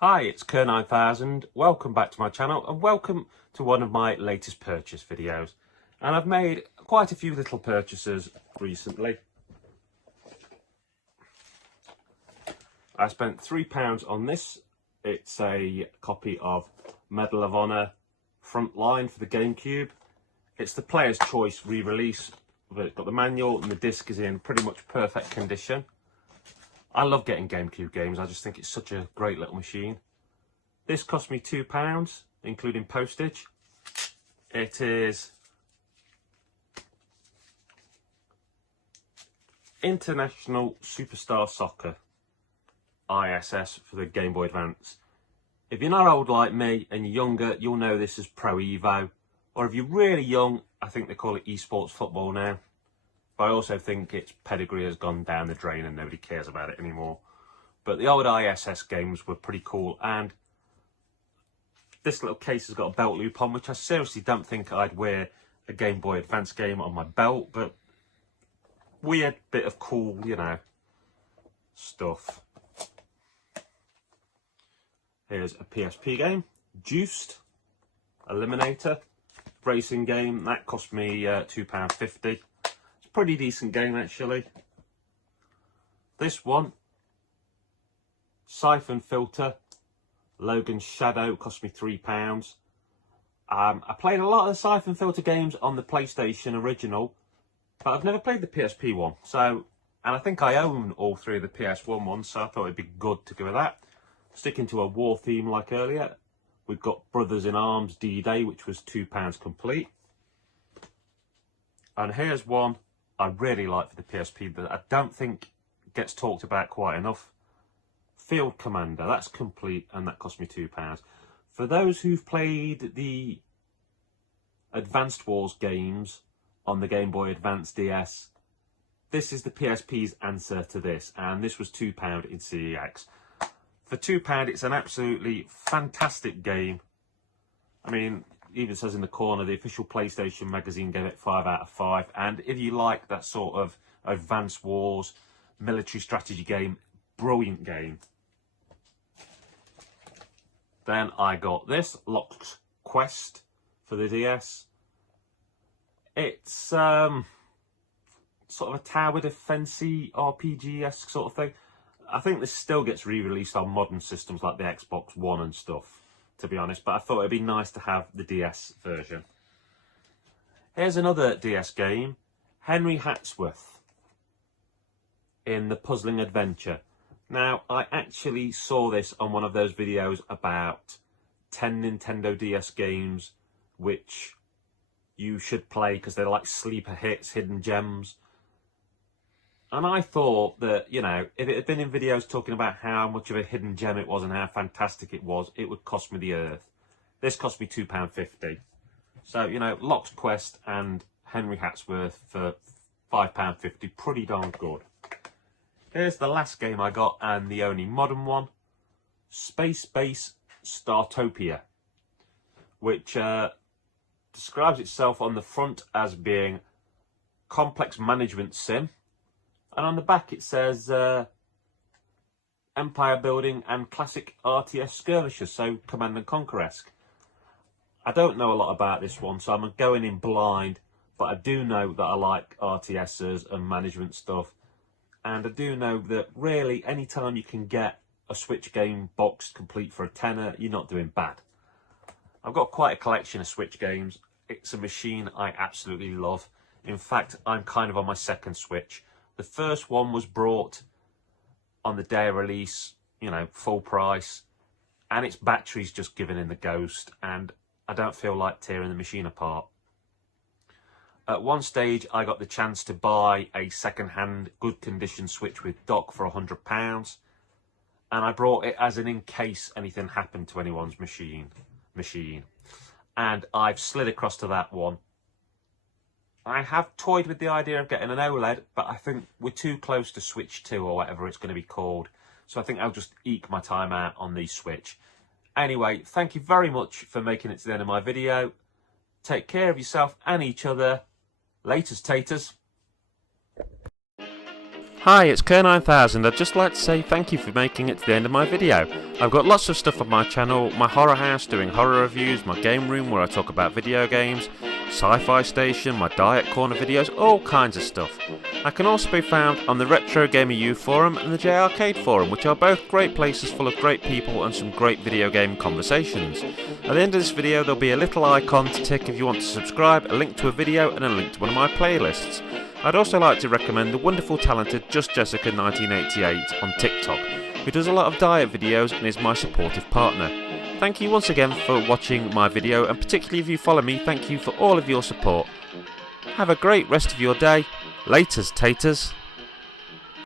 Hi, it's Kerr9000. Welcome back to my channel and welcome to one of my latest purchase videos. And I've made quite a few little purchases recently. I spent £3 on this. It's a copy of Medal of Honor Frontline for the GameCube. It's the Player's Choice re-release. It's got the manual and the disc is in pretty much perfect condition. I love getting GameCube games. I just think it's such a great little machine. This cost me £2, including postage. It is International Superstar Soccer ISS for the Game Boy Advance. If you're not old like me and you're younger, you'll know this as Pro Evo. Or if you're really young, I think they call it esports football now. But I also think its pedigree has gone down the drain and nobody cares about it anymore. But the old ISS games were pretty cool, and this little case has got a belt loop on, which I seriously don't think I'd wear a Game Boy Advance game on my belt, but weird bit of cool, you know, stuff. Here's a PSP game, Juiced, Eliminator, racing game. That cost me £2.50. Pretty decent game actually. This one, Siphon Filter, Logan's Shadow, cost me £3. I played a lot of the Siphon Filter games on the PlayStation original, but I've never played the PSP one. And I think I own all three of the PS1 ones, so I thought it'd be good to go with that. Sticking to a war theme like earlier, we've got Brothers in Arms D-Day, which was £2 complete. And here's one I really like for the PSP that I don't think gets talked about quite enough. Field Commander, that's complete and that cost me £2. For those who've played the Advanced Wars games on the Game Boy Advance DS, this is the PSP's answer to this, and this was £2 in CEX. For £2, it's an absolutely fantastic game. I mean, even says in the corner, the official PlayStation magazine gave it 5 out of 5. And if you like that sort of Advanced Wars military strategy game, brilliant game. Then I got this, Lock's Quest for the DS. It's sort of a tower defense-y RPG-esque sort of thing. I think this still gets re-released on modern systems like the Xbox One and stuff, to be honest, but I thought it'd be nice to have the DS version. Here's another DS game, Henry Hatsworth in the Puzzling Adventure. Now, I actually saw this on one of those videos about 10 Nintendo DS games which you should play because they're like sleeper hits, hidden gems. And I thought that, you know, if it had been in videos talking about how much of a hidden gem it was and how fantastic it was, it would cost me the earth. This cost me £2.50. So, you know, Lock's Quest and Henry Hatsworth for £5.50, pretty darn good. Here's the last game I got, and the only modern one, Space Base Startopia, which describes itself on the front as being complex management sim. And on the back it says empire building and classic RTS skirmishes, so Command and Conquer-esque. I don't know a lot about this one, so I'm going in blind, but I do know that I like RTSs and management stuff. And I do know that really anytime you can get a Switch game boxed complete for a tenner, you're not doing bad. I've got quite a collection of Switch games. It's a machine I absolutely love. In fact, I'm kind of on my second Switch. The first one was brought on the day of release, you know, full price, and its battery's just given in the ghost, and I don't feel like tearing the machine apart. At one stage, I got the chance to buy a second-hand, good condition Switch with dock for £100, and I brought it as an in case anything happened to anyone's machine. And I've slid across to that one. I have toyed with the idea of getting an OLED, but I think we're too close to Switch 2 or whatever it's going to be called. So I think I'll just eke my time out on the Switch. Anyway, thank you very much for making it to the end of my video. Take care of yourself and each other. Laters taters. Hi, it's Kerr9000. I'd just like to say thank you for making it to the end of my video. I've got lots of stuff on my channel, my horror house doing horror reviews, my game room where I talk about video games, Sci-Fi Station, my Diet Corner videos, all kinds of stuff. I can also be found on the Retro Gamer U forum and the J Arcade forum, which are both great places full of great people and some great video game conversations. At the end of this video there'll be a little icon to tick if you want to subscribe, a link to a video and a link to one of my playlists. I'd also like to recommend the wonderful talented Just Jessica 1988 on TikTok, who does a lot of diet videos and is my supportive partner. Thank you once again for watching my video, and particularly if you follow me, thank you for all of your support. Have a great rest of your day. Laters, taters.